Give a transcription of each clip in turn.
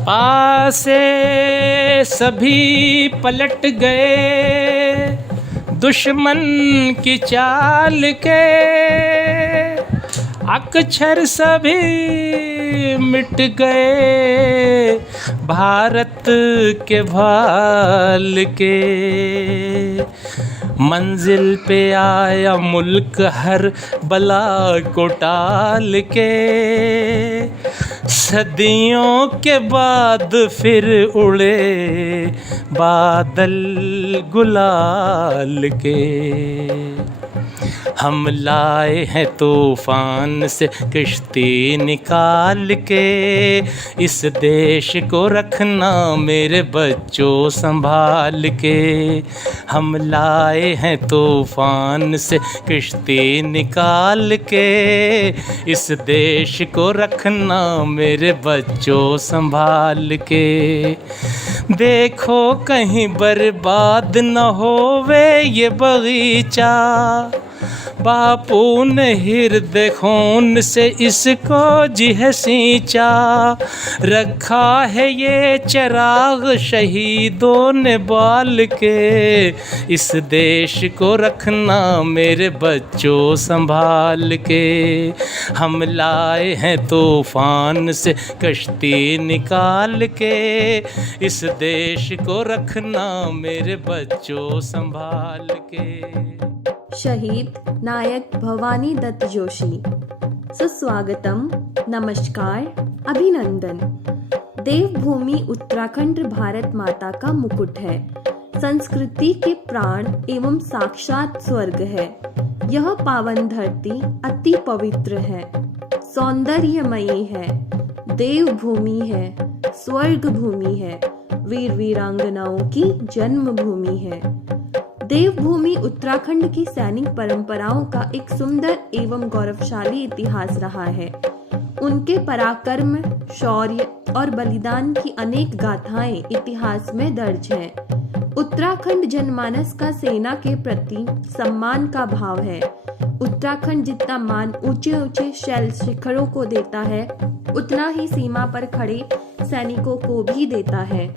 पासे सभी पलट गए दुश्मन की चाल के, अक्षर सभी मिट गए भारत के भाल के। मंजिल पे आया मुल्क हर बला को टाल के, सदियों के बाद फिर उड़े बादल गुलाल के। हम लाए हैं तूफान से किश्ती निकाल के, इस देश को रखना मेरे बच्चों संभाल के। हम लाए हैं तूफान से किश्ती निकाल के, इस देश को रखना मेरे बच्चों संभाल के। देखो कहीं बर्बाद न होवे ये बगीचा, बापू ने हृदय खून से इसको जी है सींचा। रखा है ये चिराग शहीदों ने बाल के, इस देश को रखना मेरे बच्चों संभाल के। हम लाए हैं तूफान से कश्ती निकाल के, इस देश को रखना मेरे बच्चों संभाल के। शहीद नायक भवानी दत्त जोशी। सुस्वागतम, नमस्कार, अभिनंदन। देवभूमि उत्तराखंड भारत माता का मुकुट है, संस्कृति के प्राण एवं साक्षात स्वर्ग है। यह पावन धरती अति पवित्र है, सौंदर्यमयी है, देवभूमि है, स्वर्ग भूमि है, वीर वीरांगनाओं की जन्मभूमि है। देवभूमि उत्तराखंड की सैनिक परंपराओं का एक सुंदर एवं गौरवशाली इतिहास रहा है। उनके पराक्रम, शौर्य और बलिदान की अनेक गाथाएं इतिहास में दर्ज हैं। उत्तराखंड जनमानस का सेना के प्रति सम्मान का भाव है। उत्तराखंड जितना मान ऊंचे ऊंचे शैल शिखरों को देता है, उतना ही सीमा पर खड़े सैनिकों को भी देता है।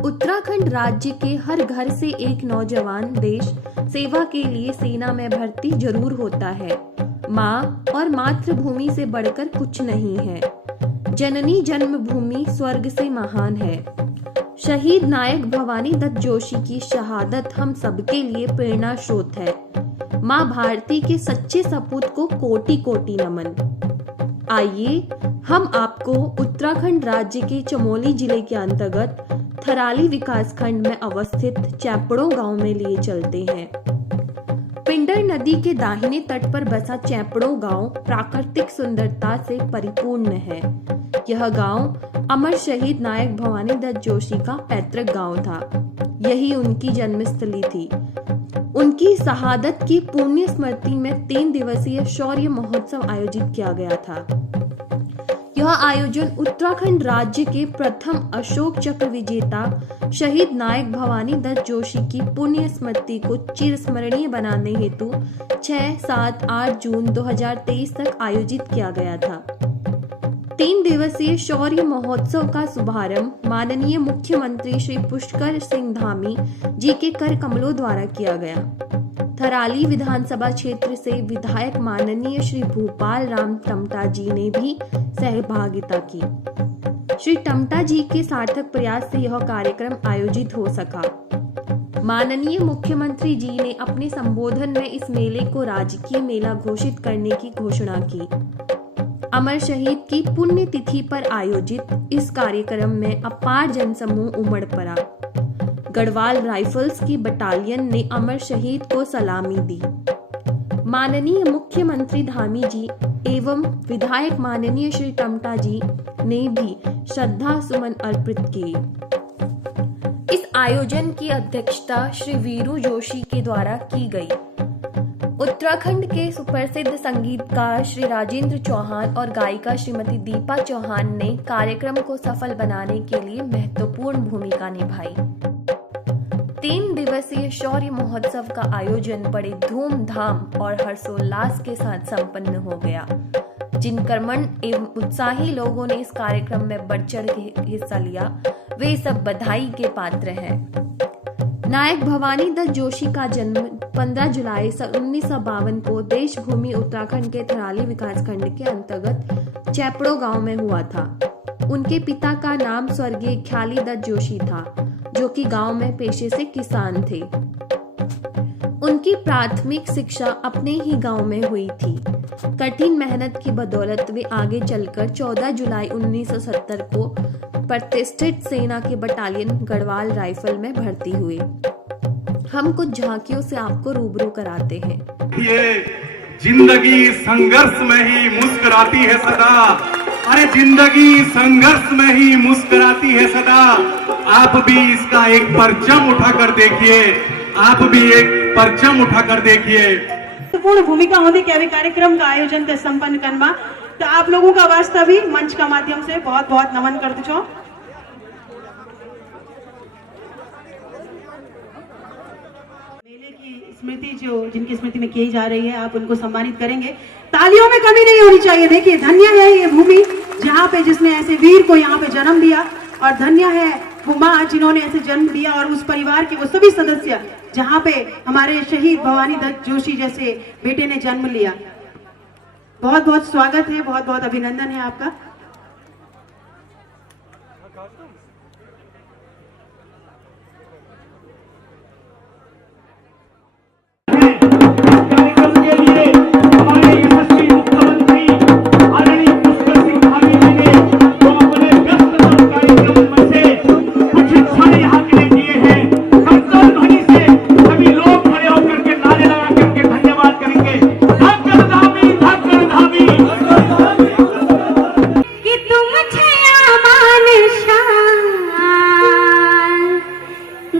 उत्तराखंड राज्य के हर घर से एक नौजवान देश सेवा के लिए सेना में भर्ती जरूर होता है। माँ और मातृभूमि से बढ़कर कुछ नहीं है। जननी जन्मभूमि स्वर्ग से महान है। शहीद नायक भवानी दत्त जोशी की शहादत हम सबके लिए प्रेरणा स्रोत है। माँ भारती के सच्चे सपूत को कोटि कोटि नमन। आइए हम आपको उत्तराखंड राज्य के चमोली जिले के अंतर्गत थराली विकासखंड में अवस्थित चैपड़ों गांव में लिए चलते हैं। पिंडर नदी के दाहिने तट पर बसा चैपड़ों गांव प्राकृतिक सुंदरता से परिपूर्ण है। यह गांव अमर शहीद नायक भवानी दत्त जोशी का पैतृक गांव था। यही उनकी जन्मस्थली थी। उनकी शहादत की पुण्य स्मृति में 3 दिवसीय शौर्य महोत्सव आयोजित किया गया था। यह आयोजन उत्तराखंड राज्य के प्रथम अशोक चक्र विजेता शहीद नायक भवानी दत्त जोशी की पुण्य स्मृति को चिरस्मरणीय बनाने हेतु 6, 7, 8 जून 2023 तक आयोजित किया गया था। 3 दिवसीय शौर्य महोत्सव का शुभारंभ माननीय मुख्यमंत्री श्री पुष्कर सिंह धामी जी के कर कमलों द्वारा किया गया। थराली विधानसभा क्षेत्र से विधायक माननीय श्री भूपाल राम टमटा जी ने भी सहभागिता की। श्री टमटा जी के सार्थक प्रयास से यह कार्यक्रम आयोजित हो सका। माननीय मुख्यमंत्री जी ने अपने संबोधन में इस मेले को राजकीय मेला घोषित करने की घोषणा की। अमर शहीद की पुण्य तिथि पर आयोजित इस कार्यक्रम में अपार जनसमूह उमड़ पड़ा। गढ़वाल राइफल्स की बटालियन ने अमर शहीद को सलामी दी। माननीय मुख्यमंत्री धामी जी एवं विधायक माननीय श्री टमटा जी ने भी श्रद्धा सुमन अर्पित किए। इस आयोजन की अध्यक्षता श्री वीरू जोशी के द्वारा की गई। उत्तराखंड के सुप्रसिद्ध संगीतकार श्री राजेंद्र चौहान और गायिका श्रीमती दीपा चौहान ने कार्यक्रम को सफल बनाने के लिए महत्वपूर्ण भूमिका निभाई। 3 दिवसीय शौर्य महोत्सव का आयोजन बड़े धूमधाम और हर्षोल्लास के साथ संपन्न हो गया। जिन कर्मठ एवं उत्साही लोगों ने इस कार्यक्रम में बढ़ चढ़ के हिस्सा लिया, वे सब बधाई के पात्र हैं। नायक भवानी दत्त जोशी का जन्म 15 जुलाई 1952 को देशभूमि उत्तराखंड के थराली विकासखंड के अंतर्गत चैपड़ो गांव में हुआ था। उनके पिता का नाम स्वर्गीय ख्याली दत्त जोशी था, जो कि गांव में पेशे से किसान थे। उनकी प्राथमिक शिक्षा अपने ही गांव में हुई थी। कठिन मेहनत की बदौलत वे आगे चलकर 14 जुलाई 1970 को प्रतिष्ठित सेना के बटालियन गढ़वाल राइफल में भर्ती हुए। हम कुछ झांकियों से आपको रूबरू कराते हैं। ये जिंदगी संघर्ष में ही मुस्कुराती है सदा। अरे जिंदगी संघर्ष में ही मुस्कुराती है सदा। आप भी इसका एक परचम उठाकर देखिए, आप भी एक परचम उठाकर देखिए। महत्वपूर्ण भूमिका होती क्या भी कार्यक्रम का आयोजन ते संपन्न करना, तो आप लोगों का वास्ता भी मंच का माध्यम से बहुत बहुत नमन करते छो। मेले की स्मृति जो जिनकी स्मृति में की जा रही है, आप उनको सम्मानित करेंगे। तालियों में कमी नहीं होनी चाहिए। देखिए, धन्य है ये भूमि जहाँ पे जिसने ऐसे वीर को यहाँ पे जन्म दिया, और धन्य है वो माँ जिन्होंने ऐसे जन्म दिया, और उस परिवार के वो सभी सदस्य जहाँ पे हमारे शहीद भवानी दत्त जोशी जैसे बेटे ने जन्म लिया। बहुत बहुत स्वागत है, बहुत बहुत अभिनंदन है आपका।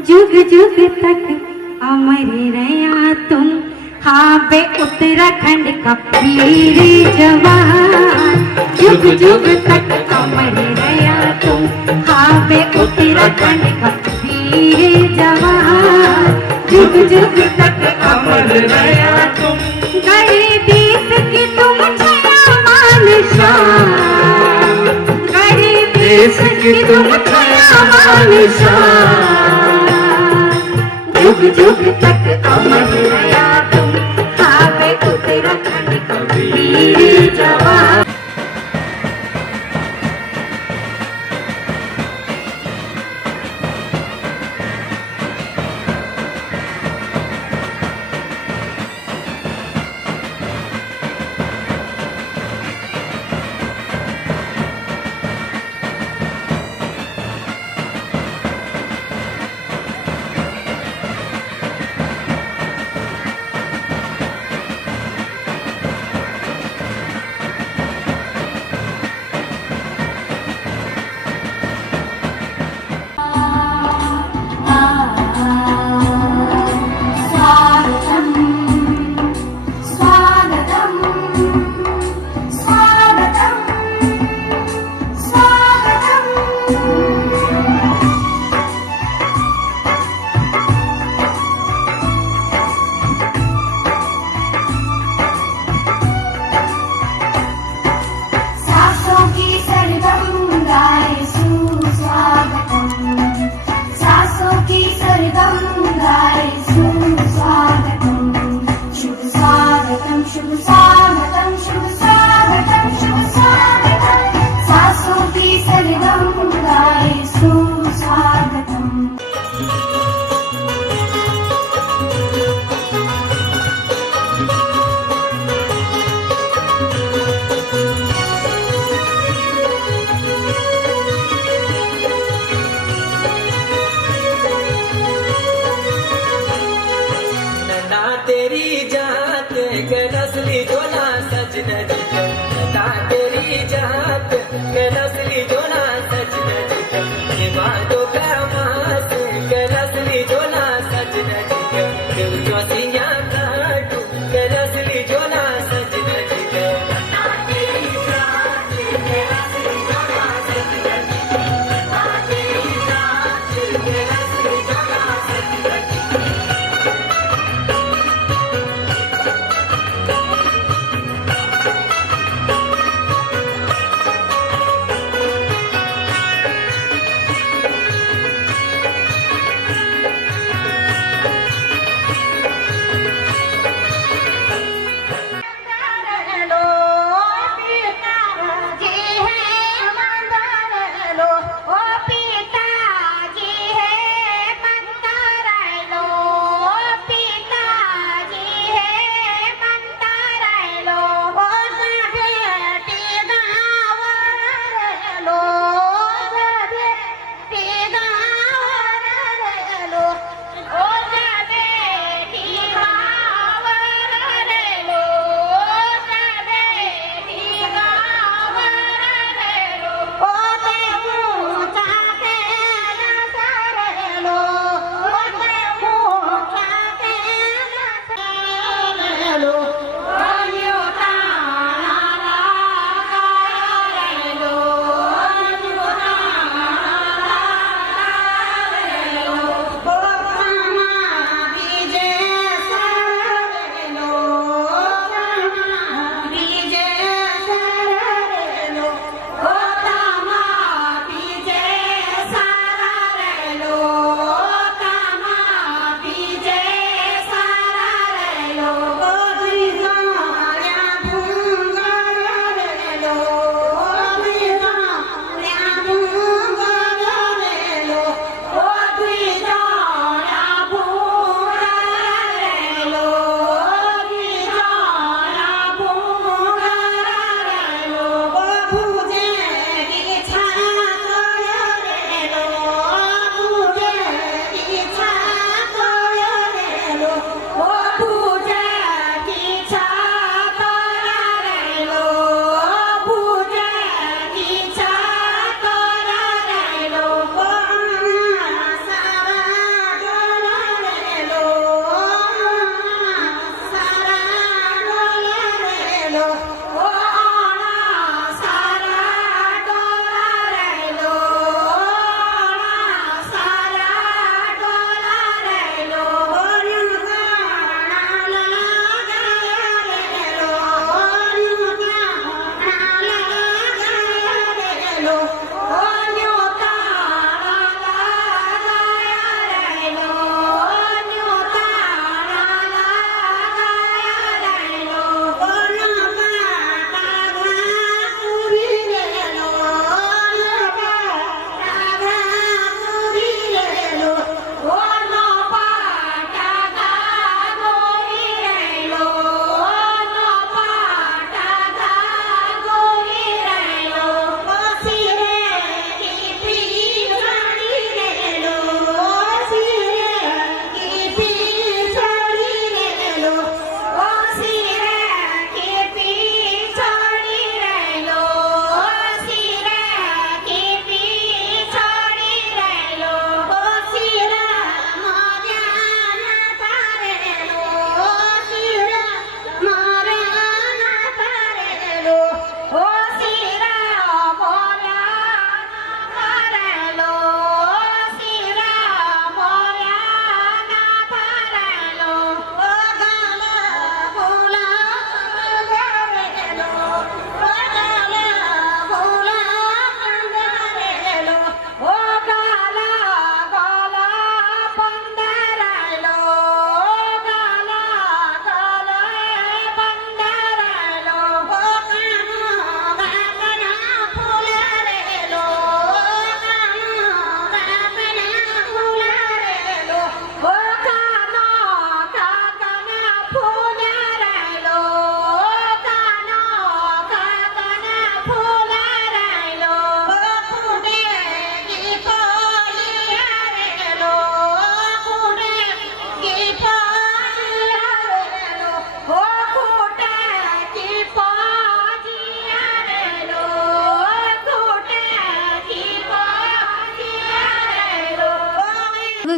जुग जुग तक अमर रहा तुम, हाँ बे उत्तराखंड का वीर जवान। जुग जुग तक अमर रहा तुम, हाँ बे उत्तराखंड का वीर जवान। जुग जुग तक अमर रहा तुम, गए देश की तुम छयामान शान। गए देश की तुम छयामान शान। जुग जुग तक अमर रहा तुम, हाँ बे उत्तराखंड का वीर जवान।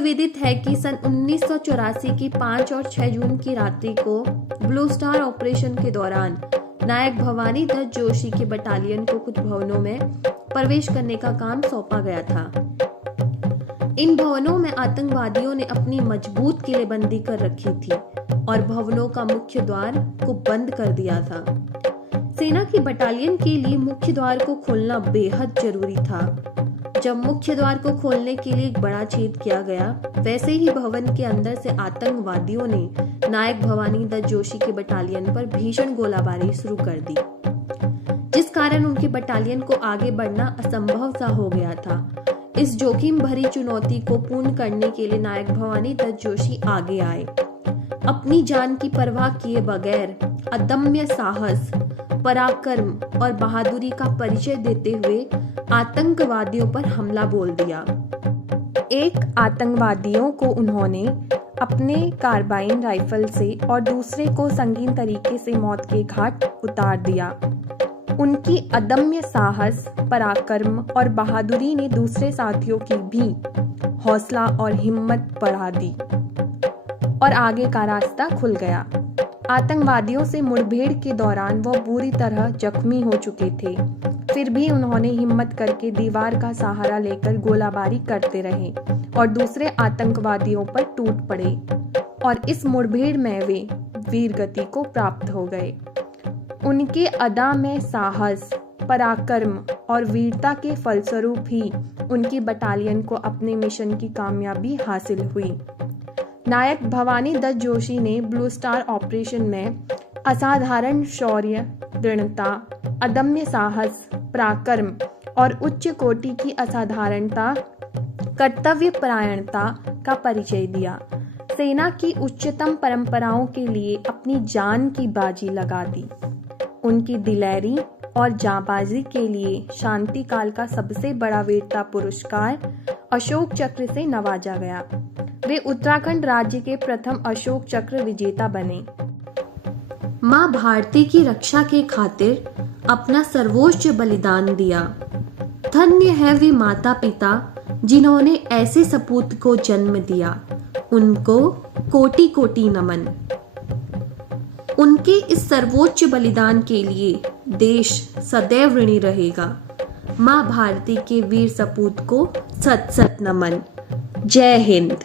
विदित है कि सन 1984 की 5 और 6 जून की रात्रि को ब्लू स्टार ऑपरेशन के दौरान नायक भवानी दत्त जोशी के बटालियन को कुछ भवनों में प्रवेश करने का काम सौंपा गया था। इन भवनों में आतंकवादियों ने अपनी मजबूत किलेबंदी कर रखी थी और भवनों का मुख्य द्वार को बंद कर दिया था। सेना की बटालियन के लिए मुख्य द्वार को खोलना बेहद जरूरी था। जब मुख्य द्वार को खोलने के लिए एक बड़ा छेद किया गया, वैसे ही भवन के अंदर से आतंकवादियों ने नायक भवानी दत्त जोशी के बटालियन पर भीषण गोलाबारी शुरू कर दी, जिस कारण उनके बटालियन को आगे बढ़ना असंभव सा हो गया था। इस जोखिम भरी चुनौती को पूर्ण करने के लिए नायक भवानी दत्त जोशी आगे आए। अपनी जान की परवाह किए बगैर अदम्य साहस, पराक्रम और बहादुरी का परिचय देते हुए आतंकवादियों पर हमला बोल दिया। एक आतंकवादियों को उन्होंने अपने कार्बाइन राइफल से और दूसरे को संगीन तरीके से मौत के घाट उतार दिया। उनकी अदम्य साहस, पराक्रम और बहादुरी ने दूसरे साथियों की भी हौसला और हिम्मत बढ़ा दी और आगे का रास्ता खुल गया। आतंकवादियों से मुठभेड़ के दौरान वह बुरी तरह जख्मी हो चुके थे, फिर भी उन्होंने हिम्मत करके दीवार का सहारा लेकर गोलाबारी करते रहे और दूसरे आतंकवादियों पर टूट पड़े और इस मुठभेड़ में वे वीरगति को प्राप्त हो गए। उनके अदा में साहस, पराक्रम और वीरता के फलस्वरूप ही उनकी बटालियन को अपने मिशन की कामयाबी हासिल हुई। नायक भवानी दत्त जोशी ने ब्लू स्टार ऑपरेशन में असाधारण शौर्य, दृढ़ता, अदम्य साहस, पराक्रम और उच्च कोटि की असाधारणता, कर्तव्यपरायणता का परिचय दिया। सेना की उच्चतम परंपराओं के लिए अपनी जान की बाजी लगा दी। उनकी दिलेरी और जांबाजी के लिए शांति काल का सबसे बड़ा वीरता पुरस्कार अशोक चक्र से नवाजा गया। वे उत्तराखंड राज्य के प्रथम अशोक चक्र विजेता बने। माँ भारती की रक्षा के खातिर अपना सर्वोच्च बलिदान दिया। धन्य है वे माता पिता जिन्होंने ऐसे सपूत को जन्म दिया। उनको कोटि कोटि नमन। उनके इस सर्वोच्च बलिदान के लिए देश सदैव ऋणी रहेगा। माँ भारती के वीर सपूत को सत सत नमन। जय हिंद।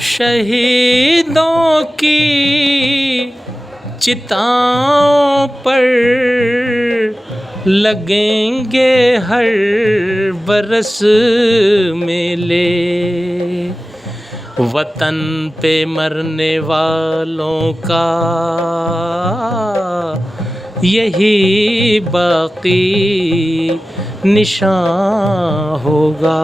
शहीदों की चिताओं पर लगेंगे हर बरस मेले, वतन पे मरने वालों का यही बाकी निशान होगा।